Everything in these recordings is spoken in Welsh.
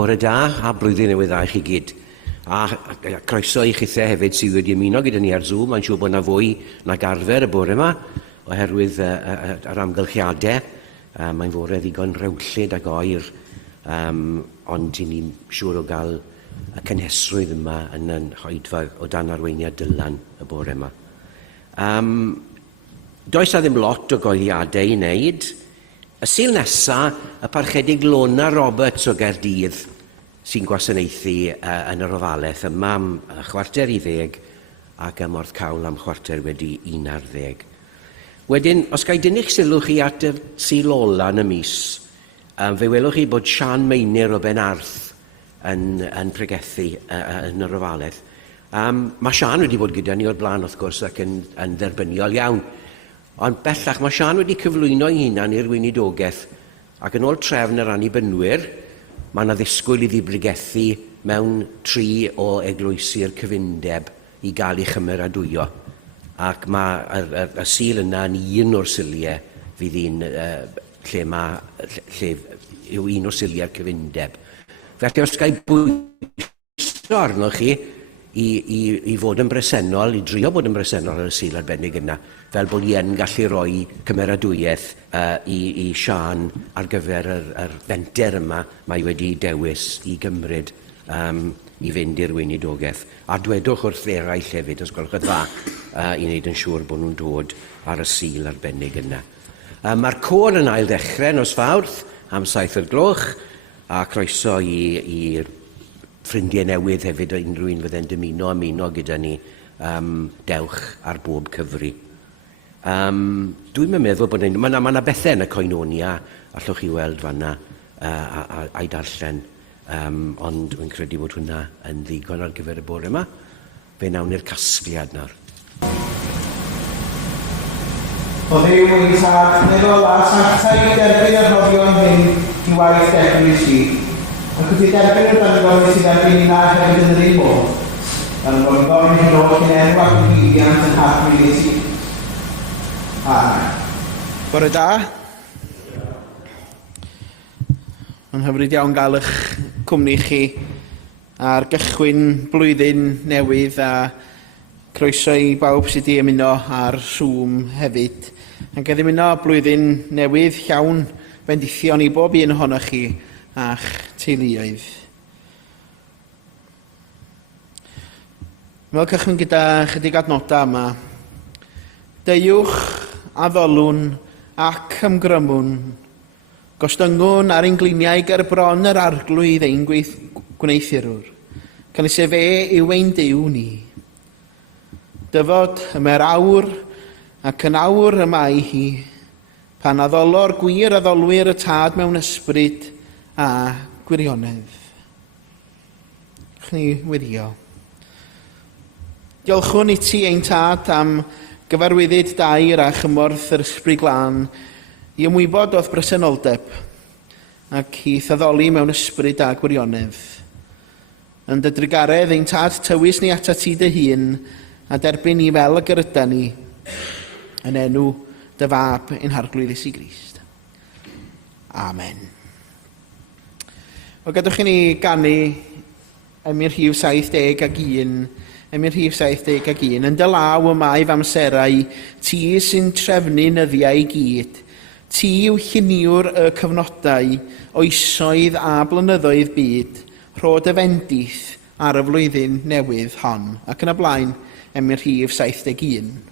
Bore da a blwyddyn newydd dda i chi gyd. A croeso i chithau hefyd sydd wedi ymuno gyda ni ar Zoom. Mae'n siŵr bod yna fwy nag arfer y bore yma oherwydd yr amgylchiadau. Mae'n fore ddigon rewllyd ag oer, ond i ni'n siŵr o gael y cynhesrwydd yma yn Oedfa o dan arweiniad Dylan y bore yma. Does na ddim lot o goeddiadau i wneud. Y sil nesaf, y parchedig Lona Roberts o Gaerdydd sy'n gwasanaethu yn yr ofalaeth yma am 9:15 ac ym Porthcawl am 11:15. Wedyn, os gai dynnu'ch sylw chi at y sil ola yn y mis, fe welwch chi bod Sian Meinir o Benarth yn pregethu yn yr ofalaeth. Mae Sian wedi bod gyda ni o'r blaen wrth gwrs ac yn dderbyniol iawn. Ond bellach mae Sian wedi cyflwyno ei hunan i'r Gweinidogaeth ac yn ôl trefn yr annibynwyr, mae yna ddisgwyl iddi brigethu mewn 3 o eglwysi'r cyfundeb i gael ei chymeradwyo. Ac mae y sil yna yn un o'r siliau fydd un lle yw un o'r siliau'r cyfundeb. Felly os gai bwyso arnoch chi i fod yn bresennol, i drio bod yn bresennol ar y sil arbennig yna, fel bod i yn gallu rhoi cymeradwyaeth i Sian ar gyfer yr fenter yma mae wedi dewis i gymryd i fynd i'r Gweinidogaeth. A dwedwch wrth eraill hefyd, os gwelwch yn dda, i wneud yn siŵr bod nhw'n dod ar y sil arbennig yna. Mae'r côr yn ail ddechrau nos Fawrth am 7:00 a croeso i'r ffrindiau newydd hefyd o unrhyw un fydde'n ymuno gyda ni dewch ar bob cyfri. Dwi'n meddwl bod mae yna bethau yn y coenonia allwch chi weld fanna a'i darllen, ond dwi'n credu bod hwnna yn ddigon ar gyfer y bore yma. Fe nawn ni'r casgliad nawr. O ddew ein tad, meddwl a sartai derbyn y rhoddion hyn i waith derbyn i si. Ac wrth i derbyn y dangoedd sydd erbyn yna hefyd yn yr un modd. Gan bod yn gofyn hyn oll yn enw ac yn hyddiant yn hafnwyd i si. Amen. Bore da. Mae'n hyfryd iawn gael eich cwmni chi ar gychwyn blwyddyn newydd a croeso i bawb sydd wedi ymuno ar Zoom hefyd. Ac wedi ymuno blwyddyn newydd llawn bendithion i bob un ohonoch chi a'ch teuluoedd. Fel cychwyn gyda chydig adnodau yma. Deiwch a ddolwn ac ymgrymwn. Gostyngwn ar ein gliniau ger bron yr arglwydd ein gwneithurwr. Cynnes fe yw ein Duw ni. Dyfod yma'r awr ac yn awr yma i hi, pan addolor gwir addolwyr y tad mewn ysbryd a gwirionedd. Chni wirio. Diolchwn i ti ein tad am gyfarwyddyd dair a chymorth yr ysbryd glân i ymwybod o'th bresenoldeb ac i thaddoli mewn ysbryd a gwirionedd. Yn dy drigaredd ein tad tywys ni ata ti dy hun a derbyn ni fel y gyryda ni yn enw dy fab ein harglwydd Iesu Grist. Amen. O gadwch i ni ganu Emyr Rhif 71, Emyr Rhif 71, yn dy law y maif amserau, ti sy'n trefnu nyddiau i gyd, ti yw lluniwr y cyfnodau, oesoedd a blynyddoedd byd, rhod y fendith ar y flwyddyn newydd hon. Ac yn y blaen, rhif 71.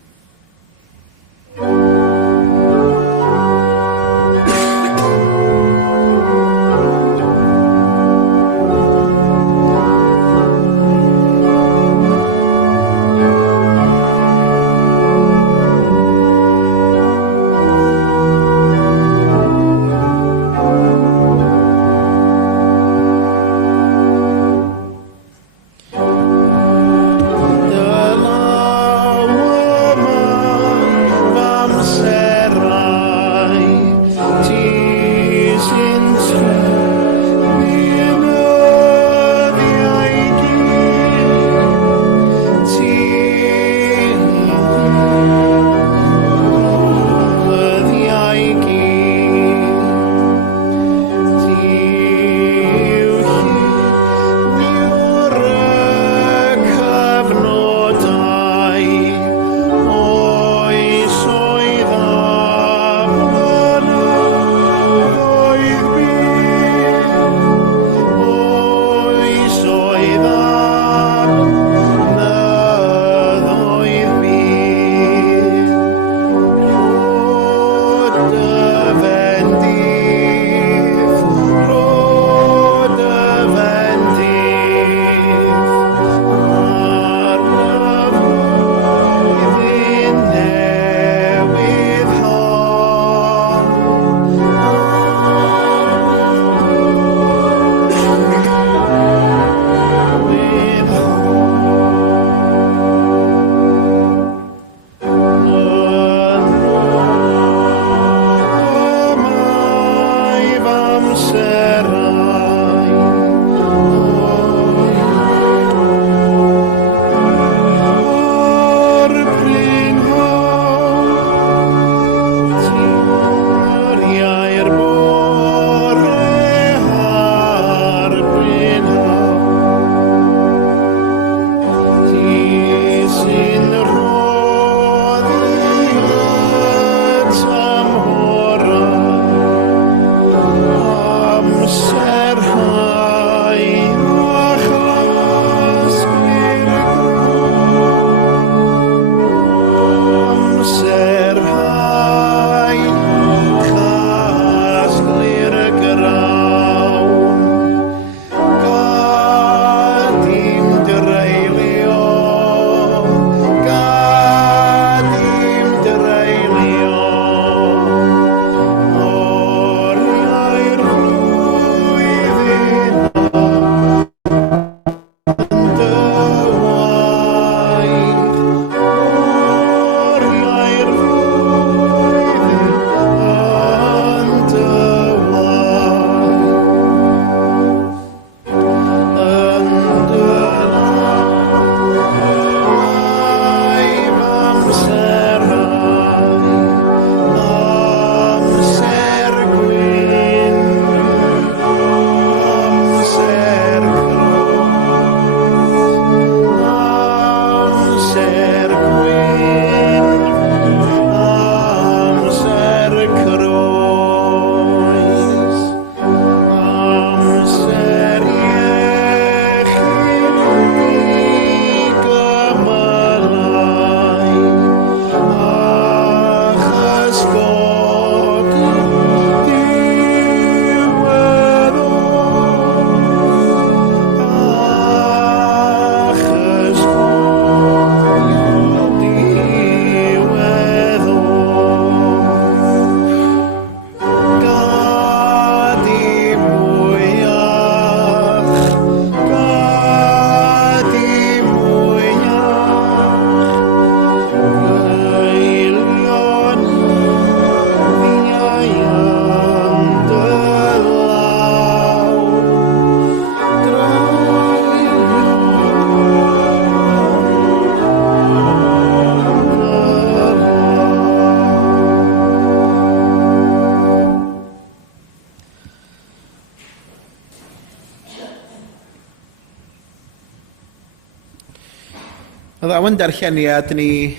O ddawn darlleniad ni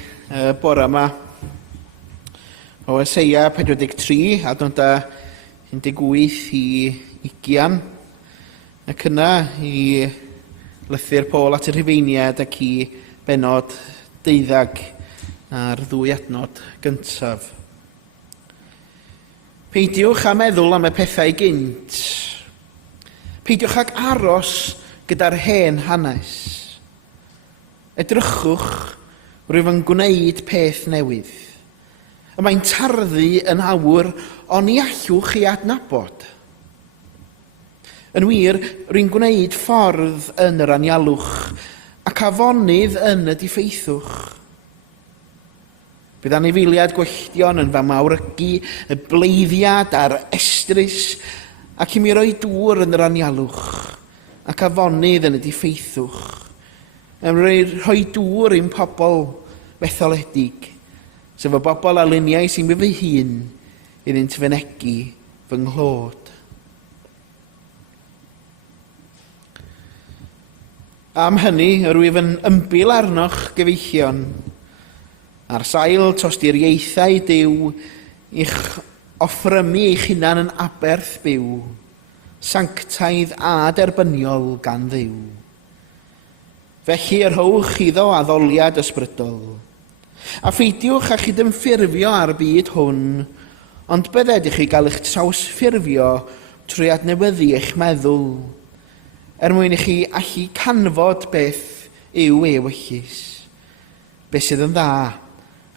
bore yma o Eseia 43, adnodau 18 i 20, ac yna i lythyr Paul at y Rhufeiniad ac i benod 12 a'r 2 adnod gyntaf. Peidiwch a meddwl am y pethau gynt. Peidiwch ag aros gyda'r hen hanes. Edrychwch rwyf yn gwneud peth newydd. Y mae'n tarddu yn awr, ond ni allwch chi adnabod. Yn wir, rwy'n gwneud ffordd yn yr anialwch, ac afonydd yn y diffeithwch. Bydd anifeiliad gwelltion yn fy mawrygu, y bleiddiad a'r estrys, ac i mi roi dŵr yn yr anialwch, ac afonydd yn y diffeithwch. Yn rhoi dŵr i'n pobl betholedig, sef y bobl a luniau sy'n bydd fy hun iddynt fynegu fy nghlod. Am hynny, rwyf yn ymbil arnoch gyfeillion, ar sail tosturiaethau Duw, i'ch offrymu eich hunan yn aberth byw, sanctaidd a derbyniol gan Dduw. Felly rhowch iddo addoliad ysbrydol, a pheidiwch a chydymffurfio ar byd hwn, ond bydded i chi gael eich trawsffurfio trwy adnewyddu eich meddwl, mwyn i chi allu canfod beth yw ewyllus, beth sydd yn dda,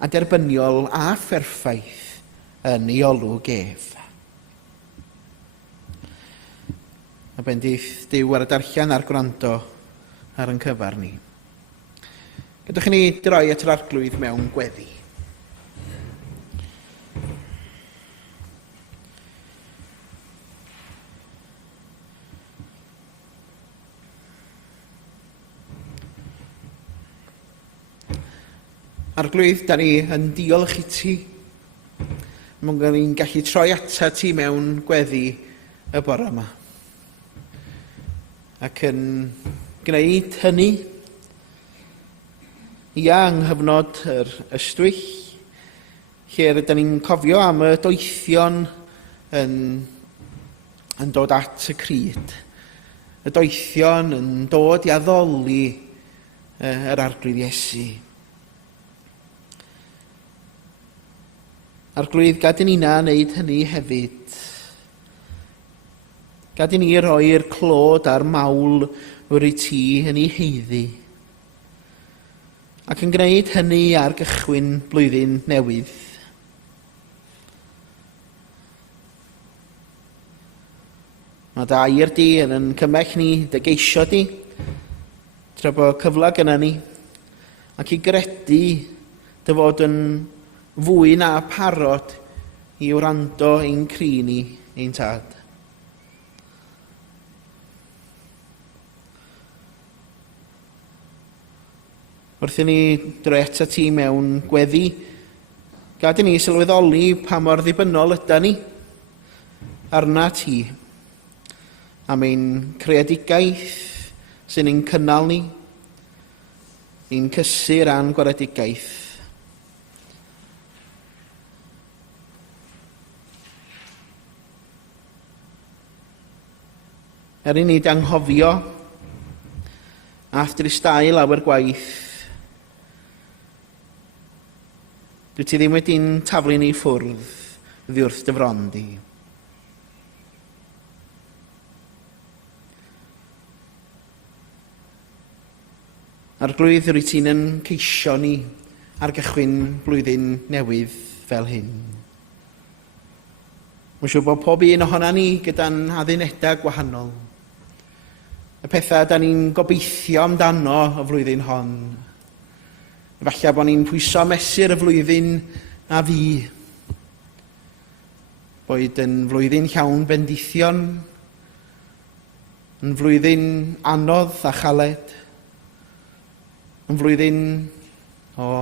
a derbyniol a pherffaith yn ei olwg ef. A bendith Duw ar y darllian a'r gwrando ar yn cyfar ni. Gadwch i ni droi at yr arglwydd mewn gweddi. Arglwydd, da ni yn diolch i ti. Mae'n gan ni'n gallu troi ata ti mewn gweddi y bore yma. Ac yn gwneud hynny, ia yng nghyfnod yr ystwyll, lle da ni'n cofio am y doethion yn dod at y cryd. Y doethion yn dod i addoli yr arglwydd Iesu. Arglwydd, gad i ni'na wneud hynny hefyd. Gad i ni roi'r clod a'r mawl wrth i ti yn ei heiddi. Ac yn gwneud hynny ar gychwyn blwyddyn newydd. Mae dy air di yn cymell ni, dy geisio di, tra bod cyfle gyda ni, ac i gredu dy fod yn fwy na parod i wrando ein cri ni, ein tad. Wrth i ni droi ata ti mewn gweddi, gad i ni sylweddoli pa mor ddibynnol yda ni arna ti, am ein creadigaeth sy'n ein cynnal ni, ein cysur a'n gwaredigaeth. I ni danghofio a thristail lawer gwaith. Dwi ti ddim wedi'n taflu ni ffwrdd ddi wrth dyfron di. Arglwydd, rwy ti'n yn ceisio ni ar gychwyn blwyddyn newydd fel hyn. Mae'n siŵr bod pob un ohona ni gyda'n addunedau gwahanol. Y pethau da ni'n gobeithio amdano y flwyddyn hon. Efallai bod ni'n pwyso mesur y flwyddyn a fi. Boed yn flwyddyn llawn bendithion, yn flwyddyn anodd a chaled, yn flwyddyn o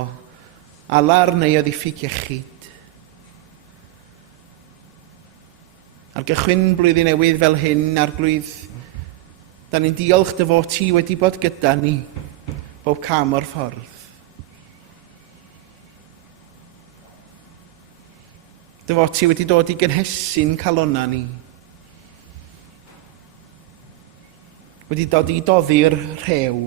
alar neu o ddiffyg iechyd. Ar gychwyn blwyddyn newydd fel hyn, Arglwydd, da ni'n diolch dy fod ti wedi bod gyda ni bob cam o'r ffordd. Dy fod ti wedi dod i gynhesu'n calonna ni. Wedi dod i doddi'r rhew.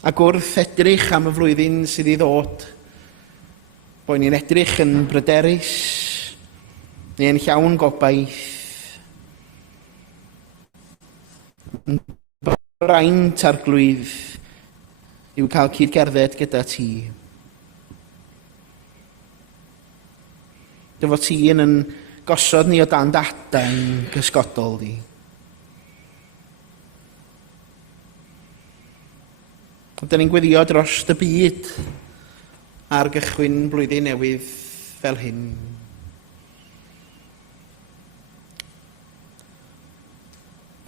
Ac wrth edrych am y flwyddyn sydd i ddod, bod ni'n edrych yn bryderus, neu'n llawn gobaith, yn braint arglwydd yw cael cydgerdded gyda ti. Dy fod ti yn gosod ni o dan dadain gysgodol di. Dyna ni'n gweddio dros dy byd ar gychwyn blwyddyn newydd fel hyn.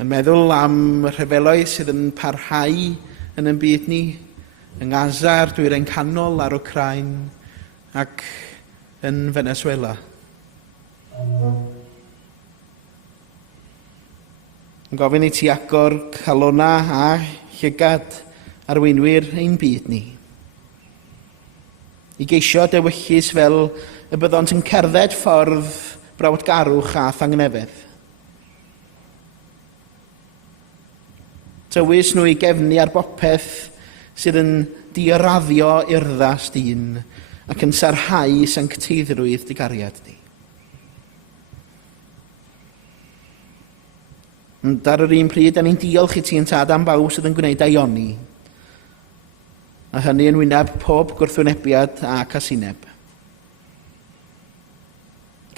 Yn meddwl am y rhyfeloedd sydd yn parhau yn ein byd ni, yng Gaza a'r dwyrain canol ar Wcrain ac yn Venezuela. Yn gofyn i ti agor calona a llygad arweinwyr ein byd ni. I geisio dewyllus fel y byddont yn cerdded ffordd brawdgarwch a thangnefedd. Tywys nhw i gefnu ar bopeth sydd yn dioraddio urddas dyn ac yn sarhau sancteiddrwydd dy gariad di. Ond ar yr un pryd, da ni'n diolch i ti yn tad am bawb sydd yn gwneud aioni, a hynny yn wyneb pob gwrthwynebiad a casineb.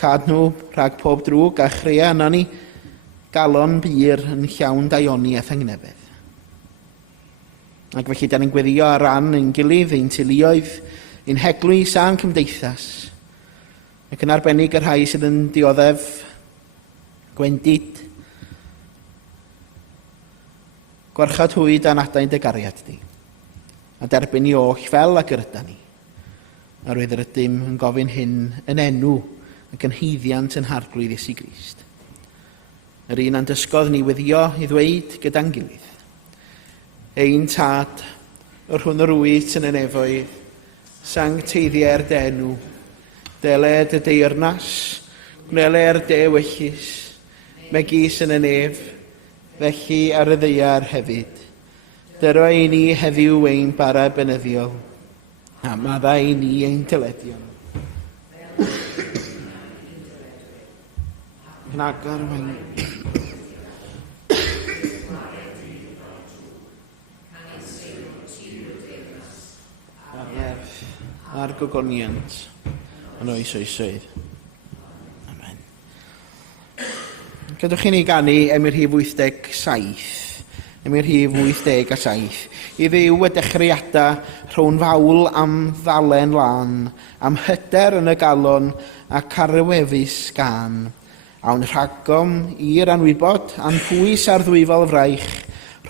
Cad nhw rhag pob drwg a chreu yna ni galon byr yn llawn daioni a thangnefedd. Ac felly da ni'n gweddio ar ran ein gilydd, ein teuluoedd, ein heglwys a'n cymdeithas, ac yn arbennig y rhai sydd yn dioddef, gwendid, gwarchod hwyd a nadain dy gariad di, a derbyn i oll fel ac yr yda ni. Arwydd yr ydym yn gofyn hyn yn enw ac yn heiddiant yn harglwydd Iesu Grist. Yr un a'n dysgodd ni weddio i ddweud gyda'n gilydd. Ein tad, o'r hwn yr wyt yn y nefoedd, sancteiddiau'r denw, deled y deyrnas, gwneler de wyllus, megis yn y nef, felly ar y ddeiar hefyd. Dyro i ni heddiw ein bara benyddiol, a madda i ni ein dyledion. Yn agor mewn. A'r gogoniant yn oes oesoedd. Amen. Gadwch chi ni ganu Emyr Rhif 87. Emyr Rhif 87. I ddiw y dechreuadau rhwng fawl am ddalen lan, am hyder yn y galon ac arwefus gan. Awn rhagom i'r anwybod, a'n pwys ar ddwyfol fraich,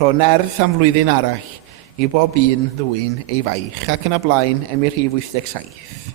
rho nerth am flwyddyn arall, i bob un ddwyn ei faich, ac yn y blaen Emyr Rhif 87.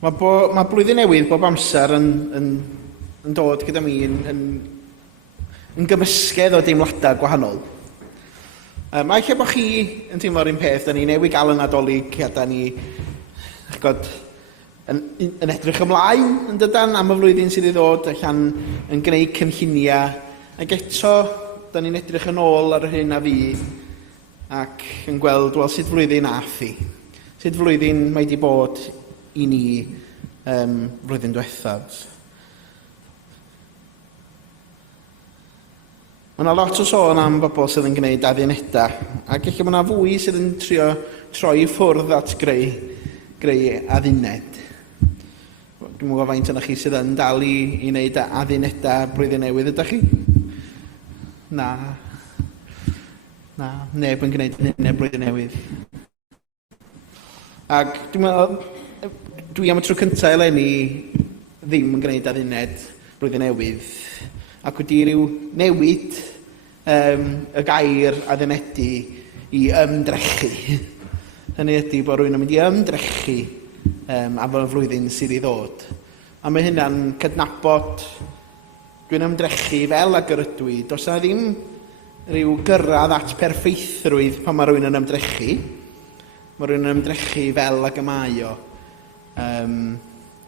Mae blwyddyn newydd bob amser yn dod gyda mi yn gymysgedd o deimladau gwahanol. Mae lle bod chi yn teimlo'r un peth, da ni newydd gael yn Nadolig, a da ni yn edrych ymlaen yn dydan am y flwyddyn sydd i ddod, allan yn gwneud cynlluniau, ac eto da ni'n edrych yn ôl ar hyn a fi, ac yn gweld, wel, sut flwyddyn ath i. Sut flwyddyn mae wedi bod i ni flwyddyn diwethaf. Mae yna lot o sôn am bobl sydd yn gwneud addunedau, ac eich mae yna fwy sydd yn trio troi ffwrdd at greu adduned. Dwi'n mwyn faint yna chi sydd yn dal i wneud addunedau blwyddyn newydd, ydych chi? Na, neb yn gwneud adduned blwyddyn newydd. Ac dwi'n meddwl, dwi am y tro cyntaf eleni ddim yn gwneud adduned blwyddyn newydd, ac wedi rhyw newid y gair addunedi i ymdrechu. Hynny ydy bod rwy'n yn mynd i ymdrechu am y flwyddyn sydd i ddod. A mae hynna'n cydnabod dwi'n ymdrechu fel a gyrydwi. Does yna ddim rhyw gyrraedd at perffeithrwydd pan mae rwy'n yn ymdrechu. Mae rwy'n yn ymdrechu fel ag y mae o,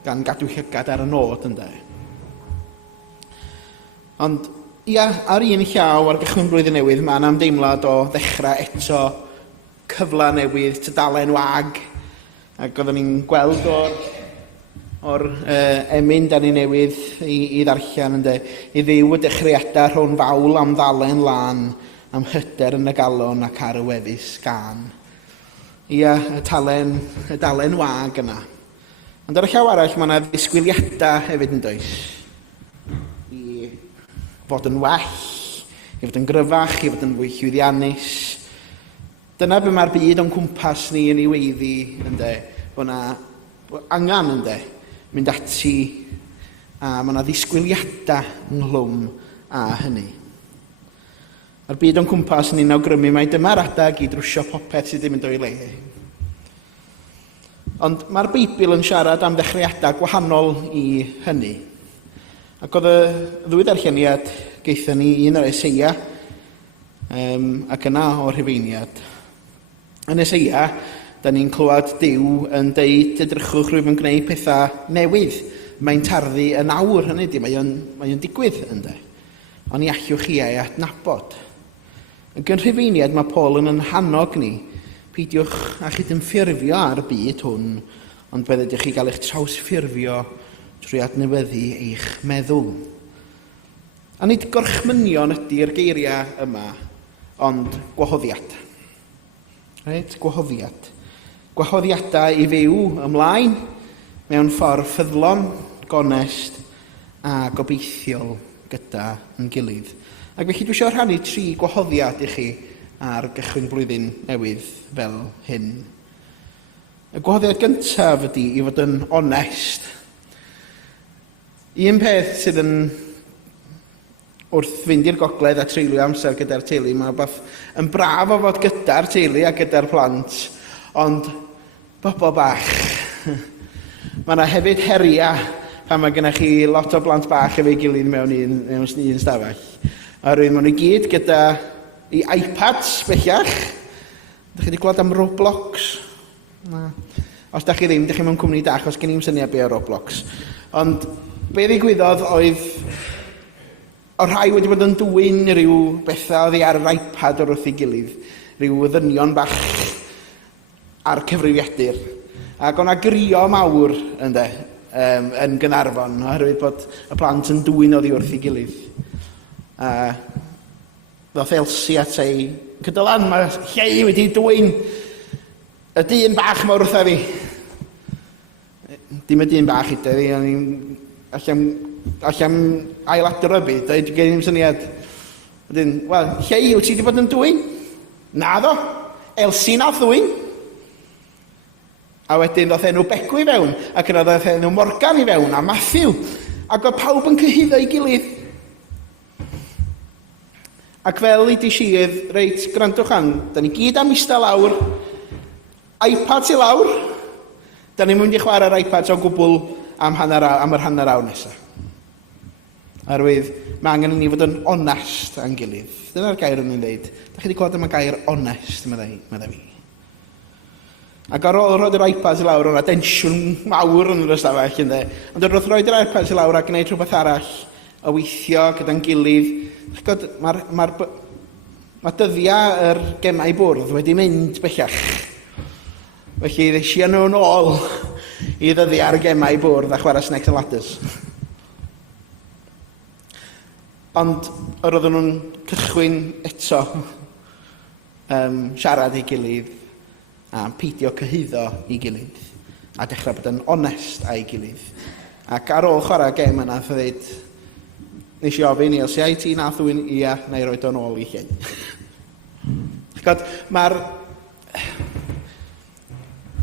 gan gadw llygad ar y nod ynde. Ond, ia, ar un llaw ar gychwyn blwyddyn newydd, mae yna ymdeimlad o ddechrau eto cyfle newydd, tydalen wag, ac oedden ni'n gweld o'r emyn da ni newydd i ddarllen ynde, i ddiw y dechreuadau rhwng fawl am ddalen lan, am hyder yn y galon ac ar y wefus gan. Ia, y dalen wag yna. Ond ar y llaw arall, mae yna ddisgwyliadau hefyd yn does. I fod yn well, i fod yn gryfach, i fod yn fwy llwyddiannus. Dyna be mae'r byd o'n cwmpas ni yn ei weiddi, ynde, bod yna angen, ynde, mynd ati, a mae yna ddisgwyliadau ynglwm a hynny. Mae'r byd o'n cwmpas ni'n awgrymu mae dyma'r adag i drwsio popeth sydd ddim yn dod i le. Ond mae'r Beibl yn siarad am ddechreuadau gwahanol i hynny. Ac oedd y ddwy ddarlleniad geithon ni un o'r Eseia ac yna o'r Rhufeiniad. Yn Eseia, da ni'n clywed Duw yn deud edrychwch rwyf yn gwneud pethau newydd. Mae'n tarddu yn awr, hynny ydy, mae o'n digwydd ynddo. Ond i allwch chi ei adnabod. Ac yn Rhufeiniad mae Paul yn hannog ni, peidiwch a chydymffurfio ar y byd hwn, ond byddwch chi gael eich trawsffurfio trwy adnewyddu eich meddwl. A nid gorchmynion ydy'r geiriau yma, ond gwahoddiad. Reit, gwahoddiad. Gwahoddiadau i fyw ymlaen mewn ffordd ffyddlon, gonest a gobeithiol gyda yn gilydd. Ac felly dwi eisiau rhannu 3 gwahoddiad i chi ar gychwyn blwyddyn newydd fel hyn. Y gwahoddiad gyntaf ydy i fod yn onest. Un peth sydd wrth fynd i'r gogledd a treulio amser gyda'r teulu, mae rhywbeth yn braf o fod gyda'r teulu a gyda'r plant, ond bobl bach. Mae yna hefyd heria pan mae gennych chi lot o blant bach efo'i gilydd mewn un stafell. A rwy'n maen nhw gyd gyda i iPads bellach. Dych chi wedi gweld am Roblox? Na. Os da chi ddim, dych chi mewn cwmni da, achos gen i'n syniad be o Roblox. Ond be ddigwyddodd oedd o rhai wedi bod yn dwyn rhyw bethau oddi ar yr iPad o'r wrth ei gilydd. Rhyw ddynion bach ar cyfrifiadur. Ac o'na grio mawr yn Gaernarfon, oherwydd bod y plant yn dwyn oddi wrth ei gilydd. Ddoth Elsie at ei cydylan, mae llei wedi dwyn y dyn bach mawr wrtha fi. Dim y dyn bach i dy fi, allan ailadrybu, dweud gen i'n syniad. Wel, llei wyt ti wedi bod yn dwyn? Na ddo, Elsie na ddwyn. A wedyn ddoth enw Begw i fewn, ac yna ddoth enw Morgan i fewn, a Matthew. Ac oedd pawb yn cyhyddo i gilydd. Ac fel i di sydd, reit, grandwch an, da ni gyd am eistedd lawr, iPads i lawr, Da ni'n mynd i chwarae'r iPads o gwbl am yr hanner awr nesaf. Arwydd, mae angen i ni fod yn onest a'n gilydd. Dyna'r gair o'n i'n dweud. Da chi wedi clywed am y gair onest, medda fi. Ac ar ôl roed yr iPads i lawr, o'na densiwn mawr yn yr ystafell, ynddo. Ond wrth roed yr iPads i lawr a gwneud rhywbeth arall, o weithio gyda'n gilydd, mae dyddiau yr gemau bwrdd wedi mynd bellach. Felly ddysio nhw'n ôl i ddyddiau'r gemau bwrdd a chwarae Snakes and Ladders. Ond yr oedden nhw'n cychwyn eto siarad ei gilydd a peidio cyhyddo ei gilydd a dechrau bod yn onest a'i gilydd. Ac ar ôl chwarae gem yna, nath o ddweud, nes i ofyn i os i ti nath yw'n ia, neu roed o'n ôl i llyn. Mae'r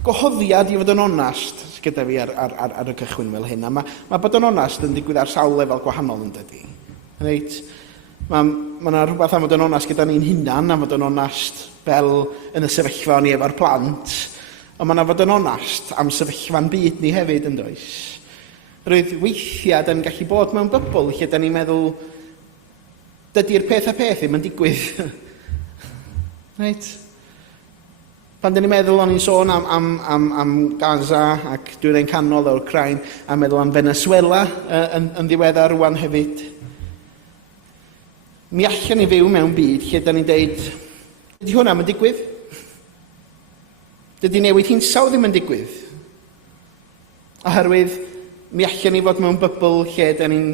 gohoddiad i fod yn onest gyda fi ar y cychwyn fel hyn, a mae bod yn onest yn digwydd ar sawl lefel gwahanol yn dydi. Reit, mae yna rhywbeth am fod yn onest gyda ni'n hunan, am fod yn onest fel yn y sefyllfa ni efo'r plant, ond mae yna fod yn onest am sefyllfa'n byd ni hefyd yn does. Roedd weithiau da'n gallu bod mewn bybl lle da'n ni'n meddwl dydy'r peth ddim yn digwydd. Reit. Pan da'n ni'n meddwl o'n i'n sôn am Gaza ac dwi'n ein canol o'r Ukraine a meddwl am Venezuela yn ddiweddar rwan hefyd. Mi allan ni fyw mewn byd lle da ni'n deud, dydy hwnna yn digwydd? Dydy newid hinsawdd ddim yn digwydd? Oherwydd, mi allan ni fod mewn bybl lle da ni'n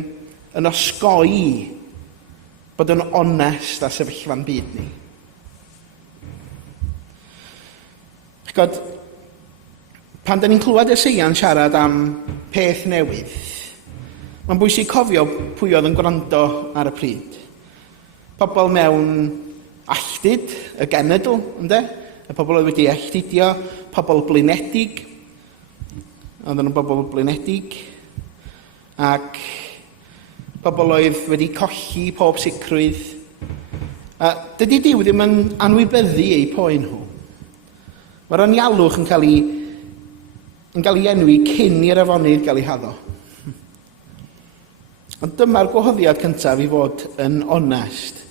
yn osgoi bod yn onest a sefyllfa'n byd ni. Pan da ni'n clywed Eseia'n siarad am peth newydd, mae'n bwysig cofio pwy oedd yn gwrando ar y pryd. Pobl mewn alltid, y genedl, ynde? Y pobl oedd wedi alltudio, pobl blinedig, oedden nhw'n bobl blinedig, ac pobl oedd wedi colli pob sicrwydd. Dydy Duw ddim yn anwybyddu eu poen nhw. Mae'r anialwch yn cael ei enwi cyn i'r afonydd gael ei haddo. Ond dyma'r gwahoddiad cyntaf i fod yn onest.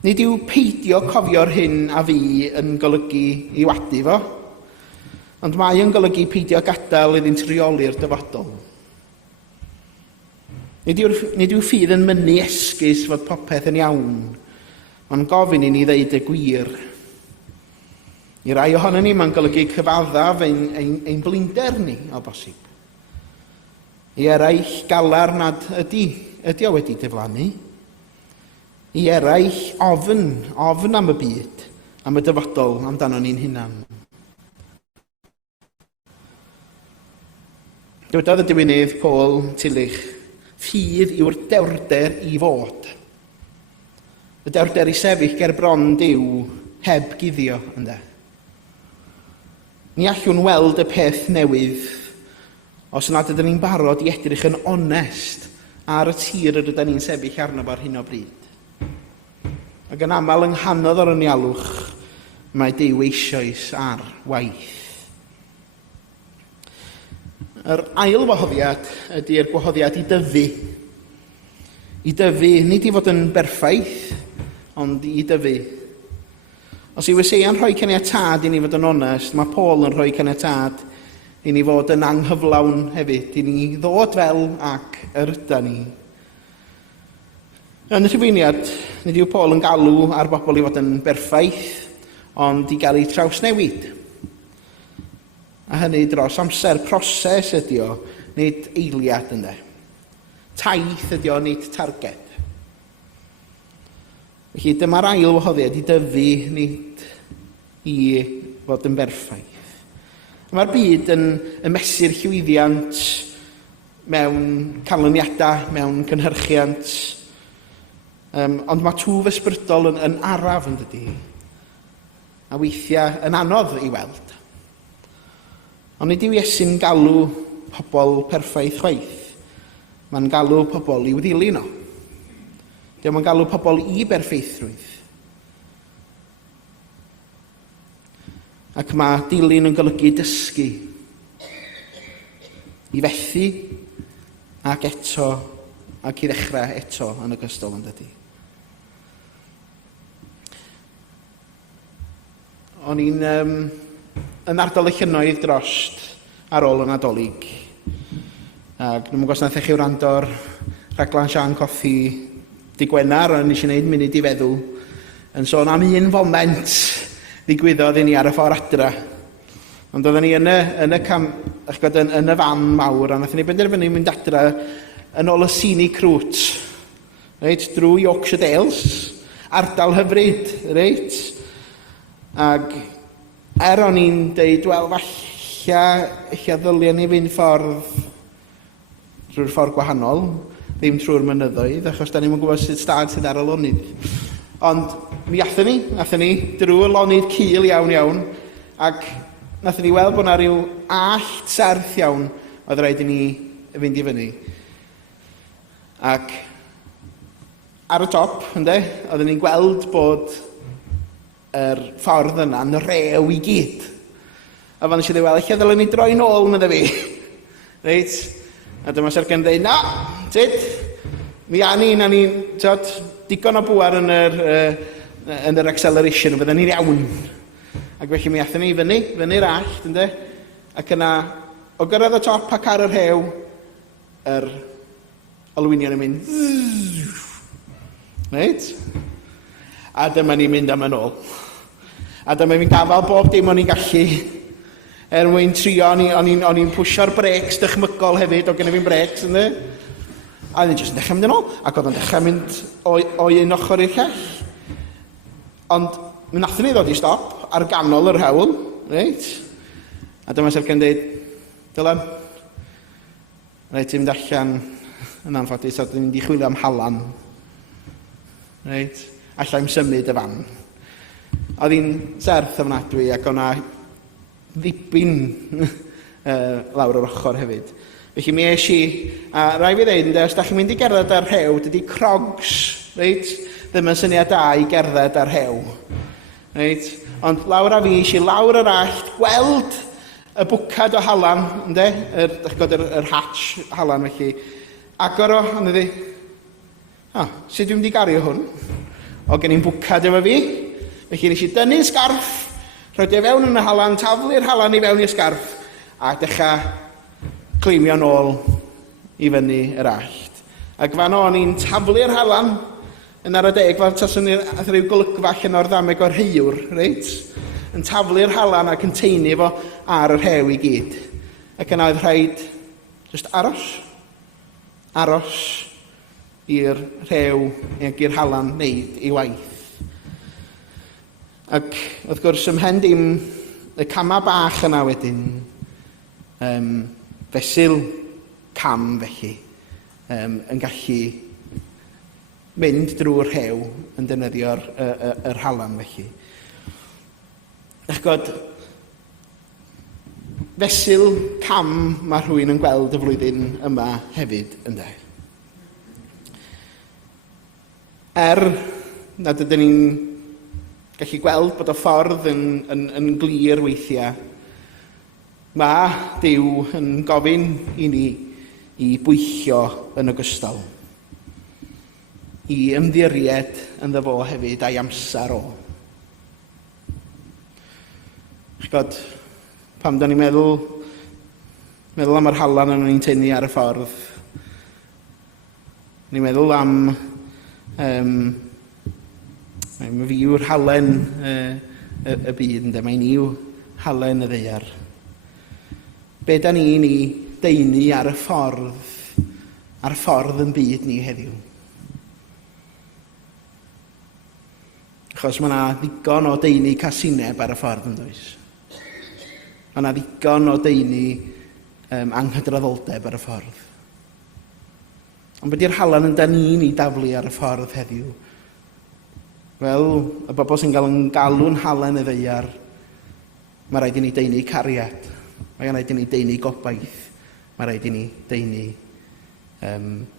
Nid yw peidio cofio'r hyn a fi yn golygu i wadu fo, ond mae yn golygu peidio gadael iddynt reoli'r dyfodol. Nid yw ffydd yn mynnu esgus fod popeth yn iawn, ond gofyn i ni ddeud y gwir. I rai ohono ni mae'n golygu cyfaddaf ein blinder ni o bosib. I eraill galar nad ydy o wedi diflannu. I eraill ofn am y byd, am y dyfodol amdano ni'n hunan. Dywedodd y diwynydd Paul Tillich, ffydd yw'r dewrder i fod. Y dewrder i sefyll ger bron Duw heb guddio, ynde. Ni allwn weld y peth newydd os nad ydyn ni'n barod i edrych yn onest ar y tir ydyn ni'n sefyll arno ar hyn o bryd. Ac yn aml yng nghannoedd o'r anialwch, mae Duw eisoes ar waith. Yr ail wahoddiad ydy'r gwahoddiad i dyfu. I dyfu, nid i fod yn berffaith, ond i dyfu. Os yw Eseia'n rhoi caniatâd i ni fod yn onest, mae Paul yn rhoi caniatâd i ni fod yn anghyflawn hefyd, i ni ddod fel ac yr yda ni. Yn y rhyfeiniad, nid yw Paul yn galw ar bobl i fod yn berffaith, ond i gael ei trawsnewid. A hynny dros amser, proses ydy o, nid eiliad ynde. Taith ydy o, nid targed. Felly dyma'r ail wahoddiad i dyfu, nid i fod yn berffaith. Mae'r byd yn mesur llwyddiant mewn canlyniadau, mewn cynhyrchiant, ond mae twf ysbrydol yn araf yn dydy, a weithiau yn anodd i weld. Ond nid yw Iesu'n galw pobl perffaith chwaith, mae'n galw pobl i'w ddilyn o. Diolch yn galw pobl i berffeithrwydd. Ac mae dilyn yn golygu dysgu. I fethu, ac eto, ac i ddechrau eto yn ogystal yn dydy. O'n i'n yn ardal y llynnoedd drost ar ôl y Nadolig. Ac dwi'n gwybod nath chi wrando'r rhaglan Sian Coffi di Gwenar, ond nes i wneud munud i feddwl, yn sôn am un foment ddigwyddodd i ni ar y ffordd adra. Ond oedden ni yn y fan mawr, a nath ni benderfynu mynd adra yn ôl y scenic route, reit, drwy Yorkshire Dales, ardal hyfryd, reit. Ac o'n i'n deud, wel, falla ddylia ni fynd drwy'r ffordd gwahanol, ddim trwy'r mynyddoedd, achos da ni'n gwybod sut stad sydd ar y lonydd. Ond mi athyn ni drwy y lonydd cul iawn, ac nathon ni weld bod yna rhyw allt serth iawn oedd rhaid i ni fynd i fyny. Ac ar y top, oedden ni'n gweld bod yr ffordd yna'n rew i gyd. A fan eisiau dweud, eich ddylwn ni droi nôl, medda fi. Reit? A dyma Sergen dweud, na, mi a ni'n digon o bwar yn yr acceleration, fydden ni'n iawn. Ac felly mi athyn ni fyny'r allt, ac yna, o gyrraedd y top ac ar yr hew, yr olwynion yn mynd, reit? A dyma ni'n mynd am yn ôl. A dyma fi'n gafal bob dim o'n i'n gallu, mwyn trio, o'n i'n pwysio'r brecs dychmygol hefyd, o gynnu fi'n brecs, A o'n i'n jyst yn dechrau mynd yn ôl, ac oedd o'n dechrau mynd o un ochr i'r llall. Ond mi nathon ni ddod i stop ar ganol yr hewl, reit? A dyma Sergen dweud, Dylan, reit, ti'n mynd allan yn anffodus, a dwi'n mynd i chwilio am halan. Reit? Allai'n symud y fan. Oedd hi'n serth ofnadwy, ac o'na ddibyn lawr yr ochr hefyd. Felly mi eis i, a rai fi ddeud, os da chi'n mynd i gerdded ar hew, dydy crogs, reit, ddim yn syniad da i gerdded ar hew. Reit? Ond lawr a fi, eisiau lawr yr allt, gweld y bwcad o halan, yr hatch halan felly, agor o, ond ydi, sut dwi'n mynd i gario hwn? O gen i'n bwcad efo fi, felly nes i dynnu'n sgarff, rhoed e fewn yn y halan, taflu'r halan i fewn i'r sgarff, a dechrau cleimio nôl i fyny yr allt. Ac fan o'n i'n taflu'r halan yn ar y deg, fel taswn ni rhyw golygfa allan o'r ddameg o'r heiwr, reit? Yn taflu'r halan ac yn teinu fo ar yr hew i gyd. Ac yna oedd rhaid just aros i'r rhew ac i'r halan wneud ei waith. Ac wrth gwrs ymhen dim y cama bach yna wedyn, fesul cam felly, yn gallu mynd drwy'r rhew yn defnyddio'r yr halan felly. Achos fesul cam mae rhywun yn gweld y flwyddyn yma hefyd, ynde. Nad ydyn ni'n gallu gweld bod y ffordd yn glir weithiau, mae Duw yn gofyn i ni i bwyllio yn ogystal, i ymddiried yn ddo fo hefyd a'i amser o. Chod, pam da ni'n meddwl am yr halan yn ni'n tynnu ar y ffordd, ni'n meddwl am mae fi yw'r halen y byd, mae ni yw halen y ddeiar. Be da ni'n i deunu ar y ffordd yn byd ni heddiw. Achos mae yna ddigon o deunu casineb ar y ffordd yn does. Mae yna ddigon o deunu anghydraddoldeb ar y ffordd. Ond beth yw'r halan yn da ni'n i daflu ar y ffordd heddiw? Wel, y bobl sy'n cael yn galw'n halen y ddeiar, mae rhaid i ni deunu cariad. Mae rhaid i ni deunu gobaith. Mae rhaid i ni deunu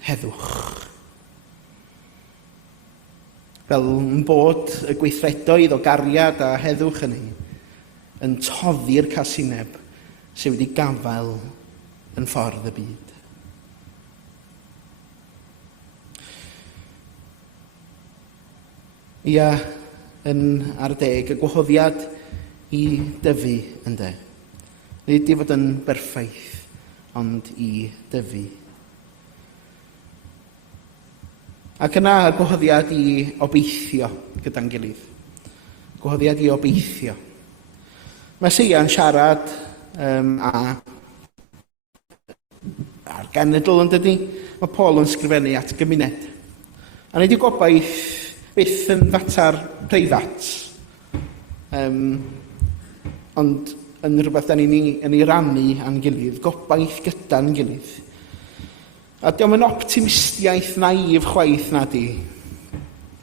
heddwch. Fel yn bod y gweithredoedd o gariad a heddwch yn toddi'r casineb sydd wedi gafael yn ffordd y byd. Ia, yn ar deg, y gwahoddiad i dyfu ynde. Nid i fod yn berffaith, ond i dyfu. Ac yna y gwahoddiad i obeithio gyda'n gilydd. Gwahoddiad i obeithio. Mae Seia'n siarad a'r genedl yn dydi. Mae Paul yn sgrifennu at gymuned. A nid yw gobaith byth yn fatar preifat. Ond yn rhywbeth da ni'n ei rannu a'n gilydd, gobaith gyda'n gilydd. A diolch yn optimistiaeth naif chwaith na di.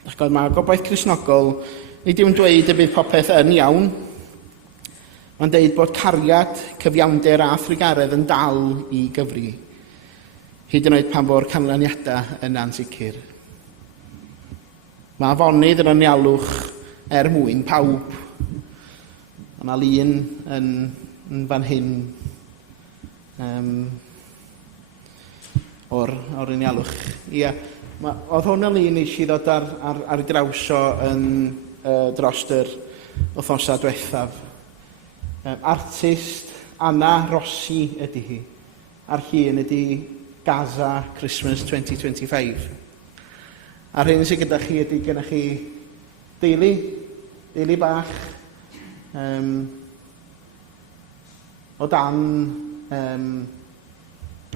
Ac oedd mae gobaith Cristnogol, nid yw'n dweud y bydd popeth yn iawn. Mae'n dweud bod cariad, cyfiawnder a thrigaredd yn dal i gyfri. Hyd yn oed pan fo'r canlyniadau yn ansicr. Mae afonydd yn anialwch mwyn pawb. Mae yna lun yn fan hyn o'r anialwch. Ia, oedd hwn yn lun eisiau ddod ar draws o dros yr wythnosa diwethaf. Artist Anna Rossi ydy hi. A'r llun ydy Gaza Christmas 2025. A'r hyn sydd gyda chi ydy gennych chi deulu bach o dan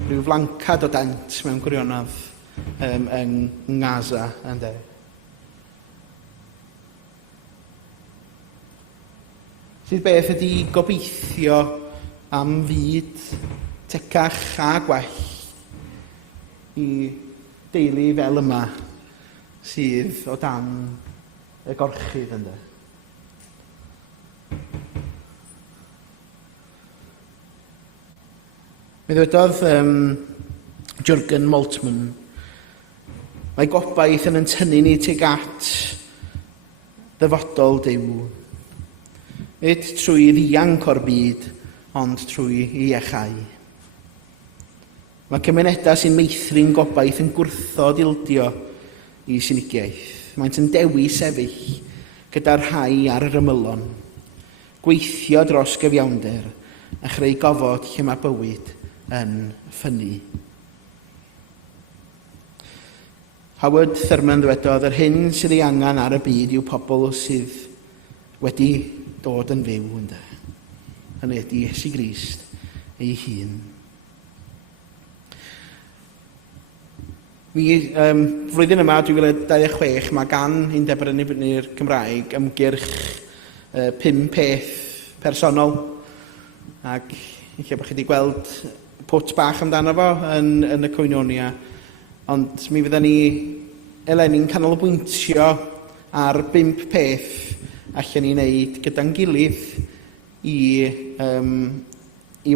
rhyw flancad o dent mewn gwirionadd yng Gaza ynde. Sydd beth ydy gobeithio am fyd tecach a gwell i deulu fel yma sydd o dan y gorchydd ynde. Mi ddwedodd Jürgen Moltmann, mae gobaith yn tynnu ni tuag at ddyfodol Duw. Nid trwy ddianc o'r byd, ond trwy iechau. Mae cymunedau sy'n meithrin gobaith yn gwrthod ildio i synigiaeth. Maent yn dewi sefyll gyda'r rhai ar yr ymylon, gweithio dros gyfiawnder a chreu gofod lle mae bywyd yn ffynnu. Howard Thurman ddwedodd, yr hyn sydd ei angen ar y byd yw pobl sydd wedi dod yn fyw ynde. Hynny ydy Iesu Grist ei hun. Flwyddyn yma, 2026, mae gan Undeb yr Ynni Cymraeg ymgyrch 5 peth personol. Ac eich bod chi wedi gweld pwt bach amdano fo yn y Koinonia. Ond mi fydda ni eleni'n canolbwyntio ar 5 peth allan ni wneud gyda'n gilydd i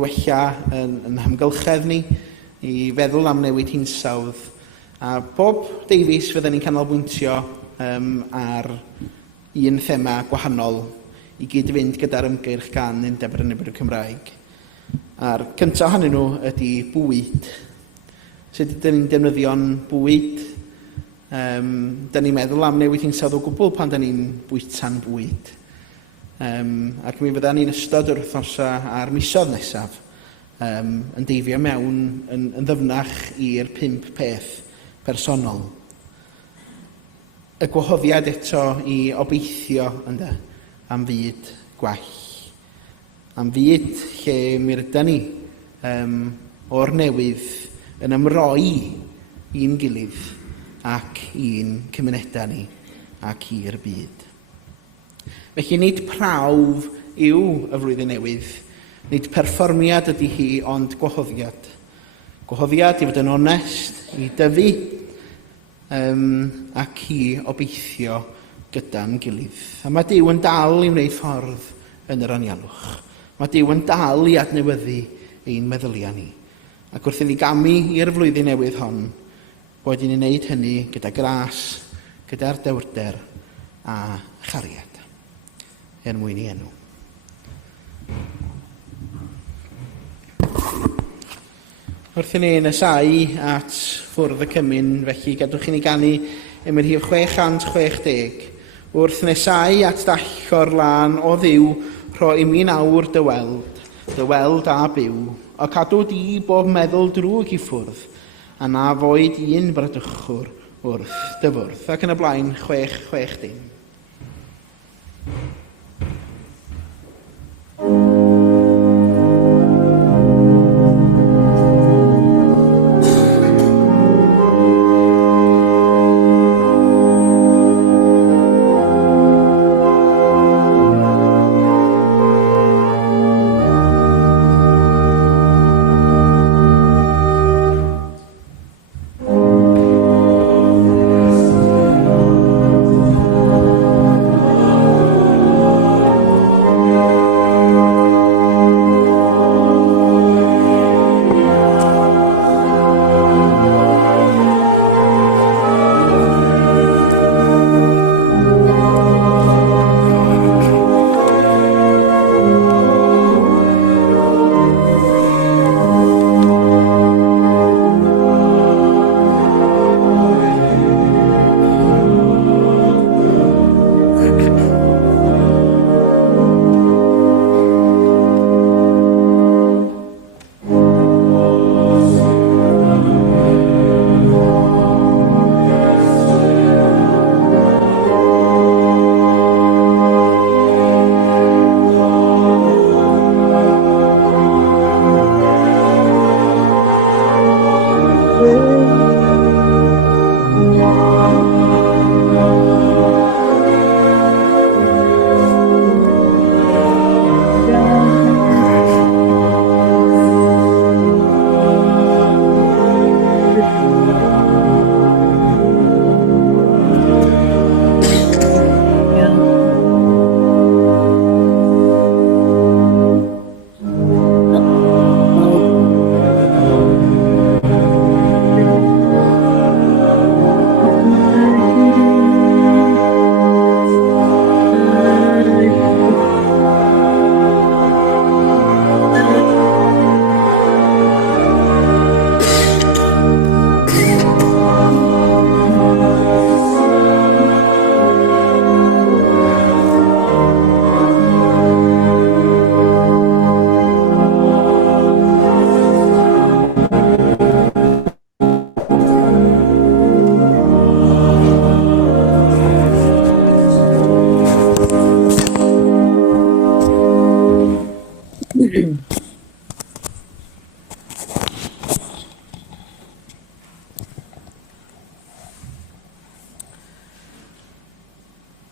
wella yn hamgylchedd ni, i feddwl am newid hinsawdd. A bob deifis fydda ni'n canolbwyntio ar un thema gwahanol i gyd-fynd gyda'r ymgyrch gan Undeb yr Ynni Cymraeg. A'r cyntaf ohonyn nhw ydy bwyd. Sut ydyn ni'n defnyddio'n bwyd? Da ni'n meddwl am newid hinsawdd o gwbl pan da ni'n bwyta'n bwyd. Ac mi fydda ni'n ystod yr wythnosa a'r misoedd nesaf yn deifio mewn yn ddyfnach i'r 5 peth personol. Y gwahoddiad eto i obeithio am fyd gwell. Am fyd lle mi rydyn ni o'r newydd yn ymroi i'n gilydd ac i'n cymunedau ni ac i'r byd. Felly nid prawf yw y flwyddyn newydd, nid perfformiad ydy hi, ond gwahoddiad. Gwahoddiad i fod yn onest, i dyfu ac i obeithio gyda'n gilydd. A mae Duw yn dal i wneud ffordd yn yr anialwch. Mae Duw yn dal i adnewyddu ein meddyliau ni. Ac wrth i ni gamu i'r flwyddyn newydd hon, bod ni'n wneud hynny gyda gras, gyda'r dewrder a chariad. Mwyn i enw. Wrth i ni nesau at ffwrdd y cymyn, felly gadwch i ni ganu ym rhif 660, wrth nesau at dallor lan o ddiw rho i mi nawr dy weld a byw, o cadw di bob meddwl drwg i ffwrdd, a na foed un bradychwr wrth dy fwrdd. Ac yn y blaen 660.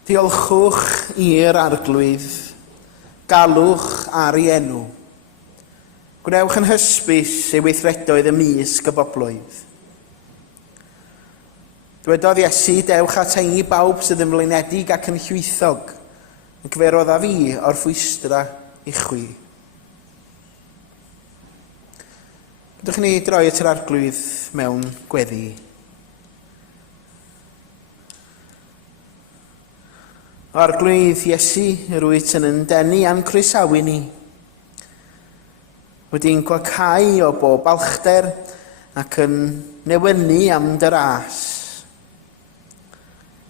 Diolchwch i'r arglwydd, galwch ar ei enw. Gwnewch yn hysbys ei weithredoedd ymysg y boblwydd. Dywedodd Iesu, dewch at ein i bawb sydd yn flaenedig ac yn llwythog, yn cyferodd â fi o'r ffwystra i chwi. Gydwch ni droi at yr arglwydd mewn gweddi. O arglwydd Iesu, yr wyt yn denu a'n croesawu ni. Wedi'n gwacau o bob balchder ac yn newynu am dy ras.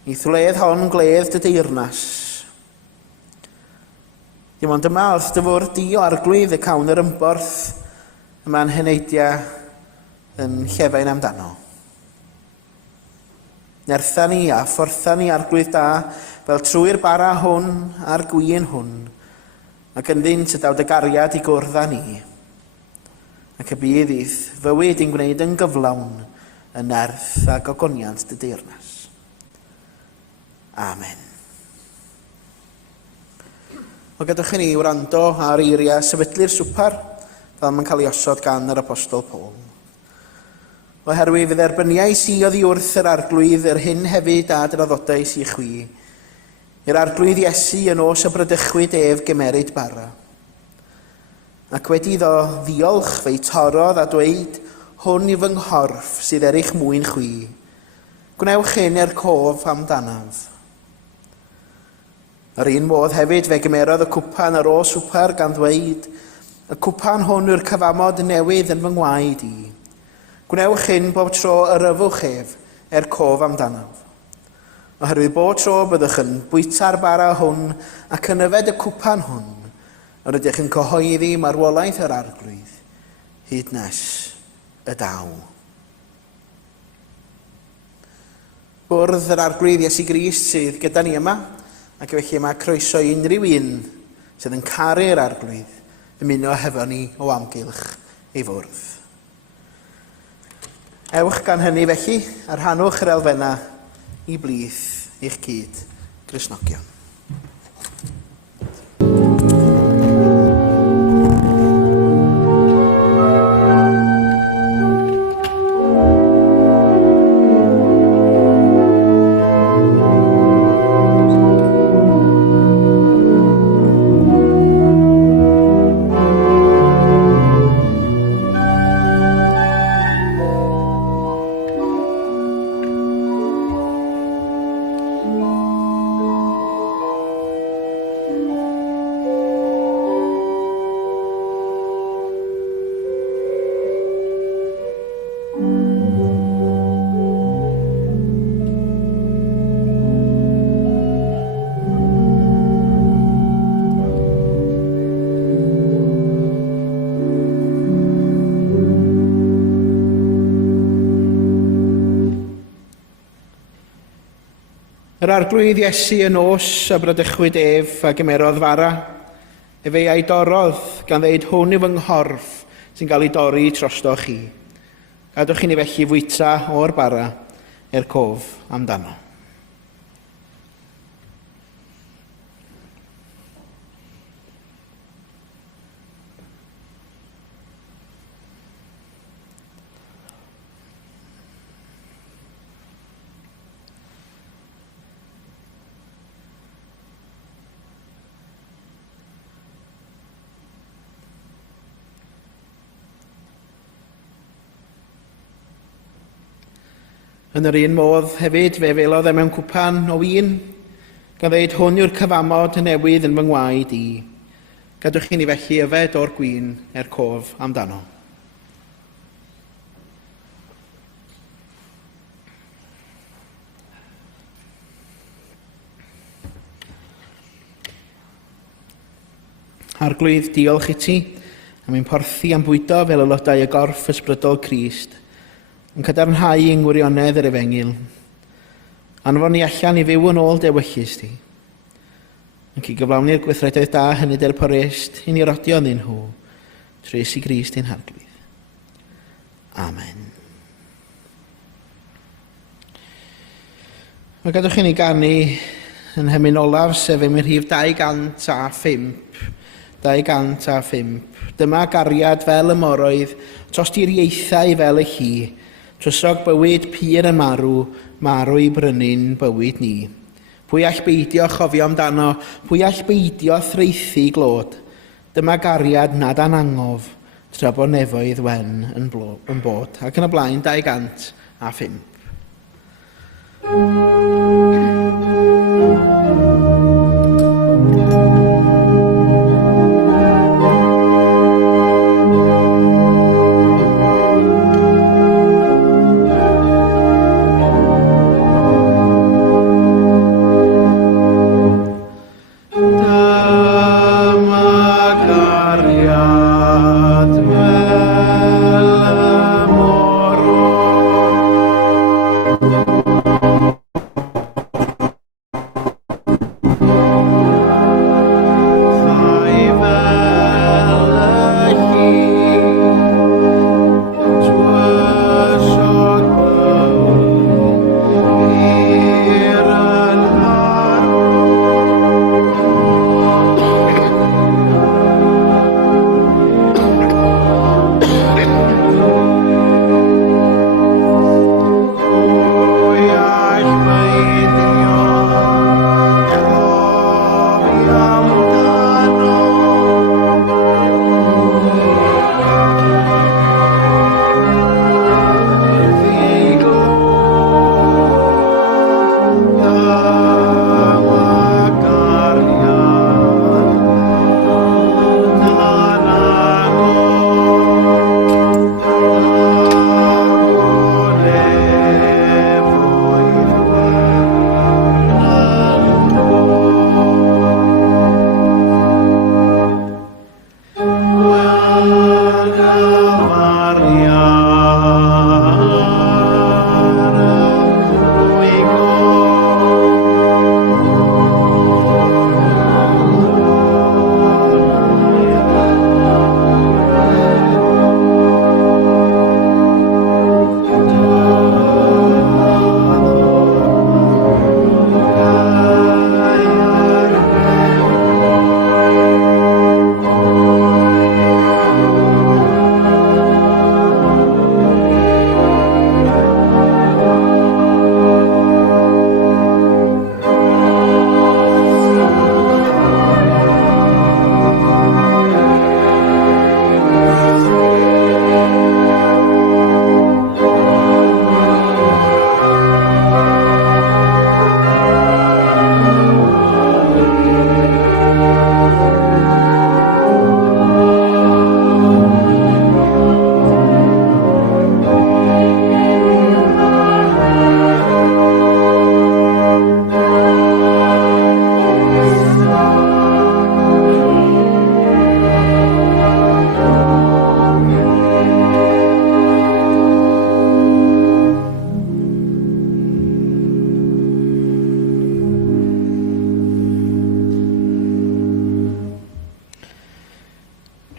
I ddwledd hon gledd dy deyrnas. Dim ond yma wrth dyfwr di o arglwydd y cawn yr ymborth yma'n heneidia yn llefain amdano. Nertha ni a ffortha ni arglwydd da fel trwy'r bara hwn a'r gwyn hwn, ac ynddynt y dawd y gariad i gwrdd â ni, ac y bydd idd fywyd i'n gwneud yn gyflawn yn nerth a gogoniant dy deyrnas. Amen. O gadwch i ni wrando ar eiriau sefydlu'r swpar fel mae'n cael ei osod gan yr apostol Paul. Oherwydd fydd erbyniau si oddi wrth yr arglwydd yr hyn hefyd a draddodau si chwi, i'r arglwydd Iesu yn os y brydychwyd ef gymeryd bara. Ac wedi iddo ddiolch fe'i torodd a dweud, hwn i fy nghorff sydd erich mwyn chwi. Gwnewch hyn i'r cof amdanaf. Yr un modd hefyd fe gymerodd y cwpan ar ôl swpar gan ddweud, y cwpan hwn yw'r cyfamod newydd yn fy ngwaed i, Gwnewch hyn bob tro yrryfwch ef cof amdanof. Oherwydd bob tro byddwch yn bwyta'r bara hwn ac yn yfed y cwpan hwn, ond ydych yn cyhoeddi marwolaeth yr arglwydd, hyd nes y daw. Bwrdd yr arglwydd Iesu Grist sydd gyda ni yma, ac felly mae croeso i unrhyw un sydd yn caru'r arglwydd ymuno hefo ni o amgylch ei fwrdd. Ewch gan hynny felly, a rhannwch yr elfennau i blith i'ch cyd Gristnogion. Yr arglwydd Iesu yn os a bradychwyd ef a gymerodd fara, efe ei dorodd gan ddeud hwn yw fy nghorff sy'n cael ei dorri trosto chi. Gadwch chi ni felly fwyta o'r bara cof amdano. Yn yr un modd hefyd fe felodd mewn cwpan o win, gan ddeud hwn yw'r cyfamod newydd yn fy ngwaed i. Gadwch chi ni felly yfed o'r gwin cof amdano. Arglwydd, diolch i ti, am ein porthi am bwydo fel aelodau y gorff ysbrydol Crist, yn cadarnhau yng ngwirionedd yr Efengil. Anfon ni allan i fyw yn ôl dewyllus ti. Ac i gyflawni'r gweithredoedd da hynny del porest, i ni rodio ddyn nhw, trwy Iesu Grist ein harglwydd. Amen. Mae gadwch i ni ganu yn hymyn olaf, sef ym rhif 205. 205. Dyma gariad fel y moroedd, tosturiaethau fel y chi, trysog bywyd pyr yn marw i brynu'n bywyd ni. Pwy all beidio chofio amdano, pwy all beidio threithi glod. Dyma gariad nad anangof, tra bo nefoedd wen yn bod. Ac yn y blaen 205.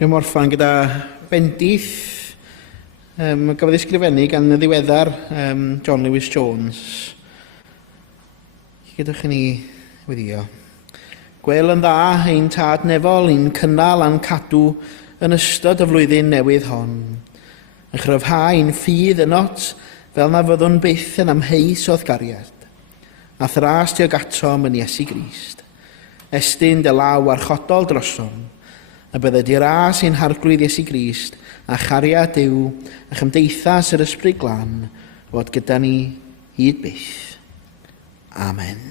Dwi'n morffan gyda bendith gafodd ei ysgrifennu gan y ddiweddar John Lewis Jones. Gydwch chi ni weddio. Gwel yn dda ein tad nefol i'n cynnal a'n cadw yn ystod y flwyddyn newydd hon. Yn chryfhau i'n ffydd yn ot fel na fyddwn byth yn amheus oedd gariad. A thras diog atom yn Iesu Grist. Estyn dy law archodol drosom. A bydde di ras i'n harglwydd Iesu Grist a chariad Duw a chymdeithas yr ysbryd glân fod gyda ni hyd byth. Amen.